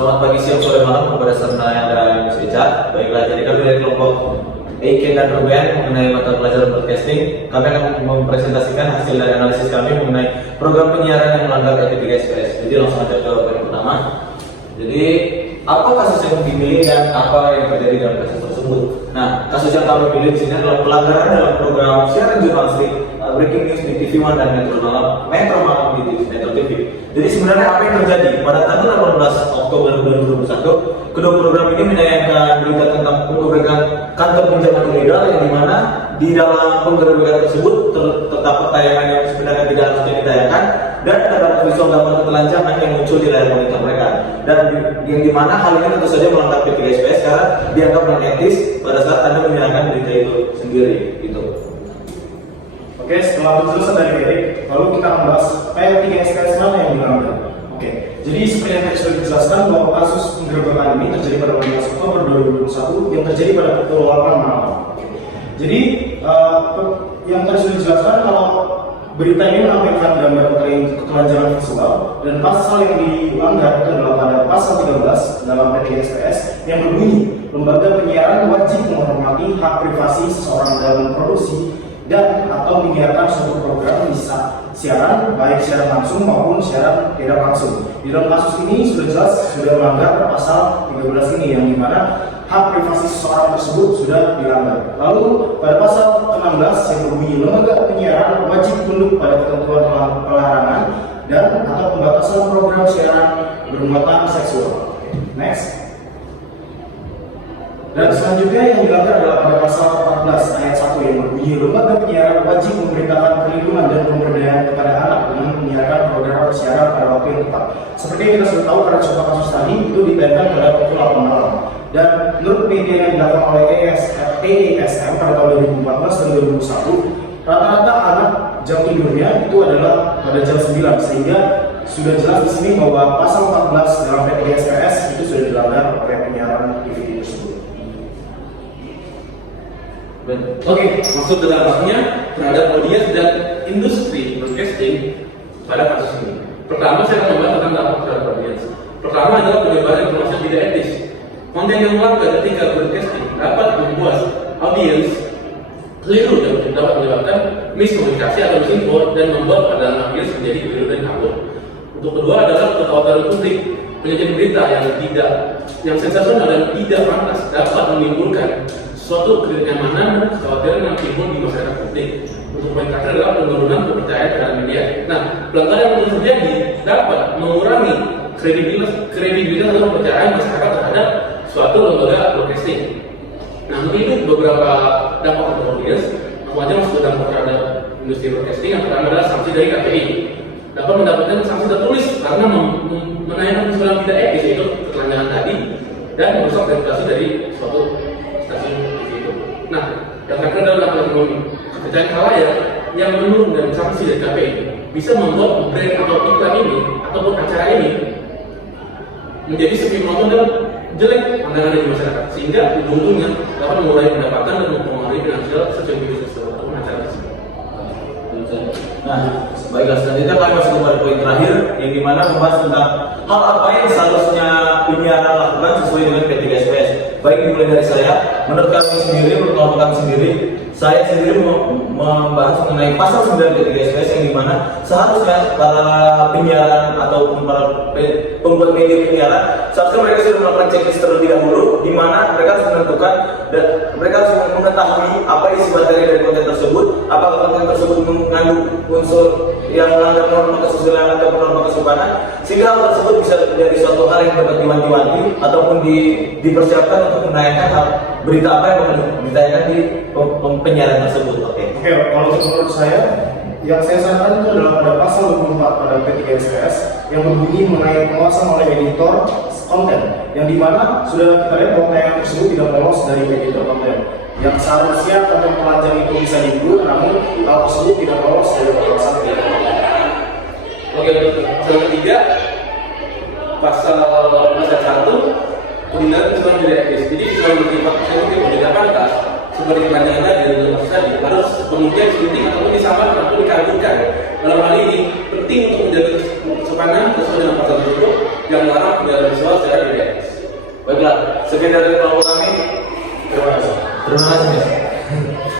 Selamat pagi, siang, sore, malam kepada serta yang ada yang bisa dicat. Baiklah, jadi kami dari kelompok Eiken dan Ruben mengenai mata pelajaran broadcasting. Kami akan mempresentasikan hasil dari analisis kami mengenai program penyiaran yang melanggar etika SPS. Jadi langsung aja ke poin pertama. Jadi apa kasus yang dipilih dan apa yang terjadi dalam kasus tersebut? Nah, kasus yang kami pilih di sini adalah pelanggaran dalam program siaran jurnalistik Breaking News di TV One dan Metro Malam di Metro TV. Jadi sebenarnya apa yang terjadi? Pada tanggal 18 Oktober 2021, kedua program ini menayangkan berita tentang penggerebekan kantor pinjaman ilegal yang dimana di dalam penggerebekan tersebut terdapat tayangan yang sebenarnya tidak harusnya ditayangkan dan terdapat visual gambar ketelanjangan yang muncul di layar monitor mereka. Dan yang dimana hal ini tentu saja melanggar etika SPS karena dianggap non etis pada saat Anda menyiarkan berita itu sendiri. Gitu. Oke, setelah penjelasan dari Erik, lalu kita membahas etika SPS mana yang dilanggar. Oke, jadi seperti yang tadi sudah dijelaskan bahwa kasus penggerebekan ini terjadi pada 15 Oktober 2021 yang terjadi pada pukul 8 malam. Jadi yang tadi sudah dijelaskan kalau berita ini menampilkan gambar ketelanjangan visual dan pasal yang dilanggar itu adalah pada pasal 13 dalam etika SPS yang berbunyi lembaga penyiaran wajib menghormati hak privasi seseorang dalam memproduksi dan atau menyiarkan suatu program bisa siaran baik siaran langsung maupun siaran tidak langsung. Di dalam kasus ini sudah jelas sudah melanggar pasal 13 ini yang dimana hak privasi seseorang tersebut sudah dilanggar. Lalu pada pasal 16 yang berbunyi lembaga penyiaran wajib tunduk pada ketentuan pelarangan dan atau pembatasan program siaran bermuatan seksual. Next. Dan selanjutnya yang dilanggar adalah pada pasal 14 ayat 1 yang berbunyi lembaga penyiaran wajib memberitakan perlindungan dan pemberdayaan kepada anak dengan menyiarkan program siaran pada waktu yang tepat. Seperti yang kita sudah tahu pada contoh kasus tadi itu ditayangkan pada pukul 8 malam. Dan menurut penelitian yang dilakukan oleh EASM pada tahun 2014 dan 2021, rata-rata anak jam tidurnya itu adalah pada jam 9 sehingga sudah jelas di sini bahwa pasal 14 dalam etika SPS itu sudah dilanggar oleh penyiaran TV tersebut. Oke, maksud dampaknya terhadap audiens dan industri broadcasting pada kasus ini. Pertama, saya akan membahas tentang dampak terhadap audiens. Pertama adalah penyebaran informasi yang tidak etis. Konten yang melanggar etika broadcasting dapat membuat audiens keliru dan dapat menyebabkan miskomunikasi atau misinfo dan membuat pandangan audiens menjadi keliru dan kabur. Untuk kedua adalah kekhawatiran publik. Penyajian berita yang sensasional dan tidak pantas dapat menimbulkan suatu ketidaknyamanan dan kekhawatiran yang timbul di masyarakat publik. Untuk poin terakhir adalah penurunan kepercayaan terhadap media. Nah, pelanggaran yang terjadi dapat mengurangi kredibilitas atau kepercayaan masyarakat terhadap suatu lembaga broadcasting. Nah, ini beberapa dampak untuk audiens. Aku aja masuk ke dampak terhadap industri broadcasting. Yang pertama adalah sanksi dari KPI. Dapat mendapatkan sanksi tertulis karena menayangkan sesuatu yang tidak etis, yaitu ketelanjangan tadi, dan merusak reputasi dari suatu stasiun TV itu. Nah, yang terakhir adalah dampak ekonomi. Kepercayaan khalayak yang menurun dan sanksi dari KPI bisa membuat brand atau iklan ini ataupun acara ini menjadi sepi penonton dan jelek pandangan dari masyarakat, sehingga ujung-ujungnya dapat mengurangi pendapatan dan mempengaruhi finansial stasiun TV tersebut ataupun acara tersebut. Nah, baiklah, selanjutnya kami masuk kepada poin terakhir yang dimana membahas tentang hal apa yang seharusnya penyiaran lakukan sesuai dengan etika SPS. Baik dimulai dari saya, menurut kami sendiri, menurut kelompok kami sendiri, saya sendiri membahas mengenai pasal 9 etika SPS yang dimana seharusnya para penyiaran ataupun para pembuat media penyiaran seharusnya mereka sudah melakukan checklist terlebih dahulu, di mana mereka harus menentukan dan mereka harus mengetahui apa isi materi dari konten tersebut, apakah konten tersebut mengandung unsur yang melanggar norma kesusilaan atau norma kesopanan, sehingga hal tersebut bisa menjadi suatu hal yang dapat diwanti-wanti ataupun dipersiapkan untuk menayangkan hal berita apa yang akan ditayangkan di penyiaran tersebut. Oke, kalau menurut saya, yang saya sarankan itu adalah pada pasal 24 pada etika SPS yang berbunyi mengenai pengawasan oleh editor konten, yang dimana sudah kita lihat bahwa tayangan tersebut tidak lolos dari editor konten. Yang seharusnya konten pelajar itu bisa dibuat, namun hal tersebut tidak lolos dari pengawasan editor konten. Oke, pasal ketiga, pasal 1 penghinaan usulan tidak etis. Jadi kalau bersifat sensitif tidak pantas, seperti pandangan tadi dalam kasus tadi, harus kemudian disuntik ataupun disamarkan ataupun dikabulkan. Dalam hal ini penting untuk menjaga kanan sesuai dengan pasal tersebut yang melarang penyiaran visual secara DVS. Baiklah, sekian dari kelompok kami. Terima kasih. Terima kasih, Mas.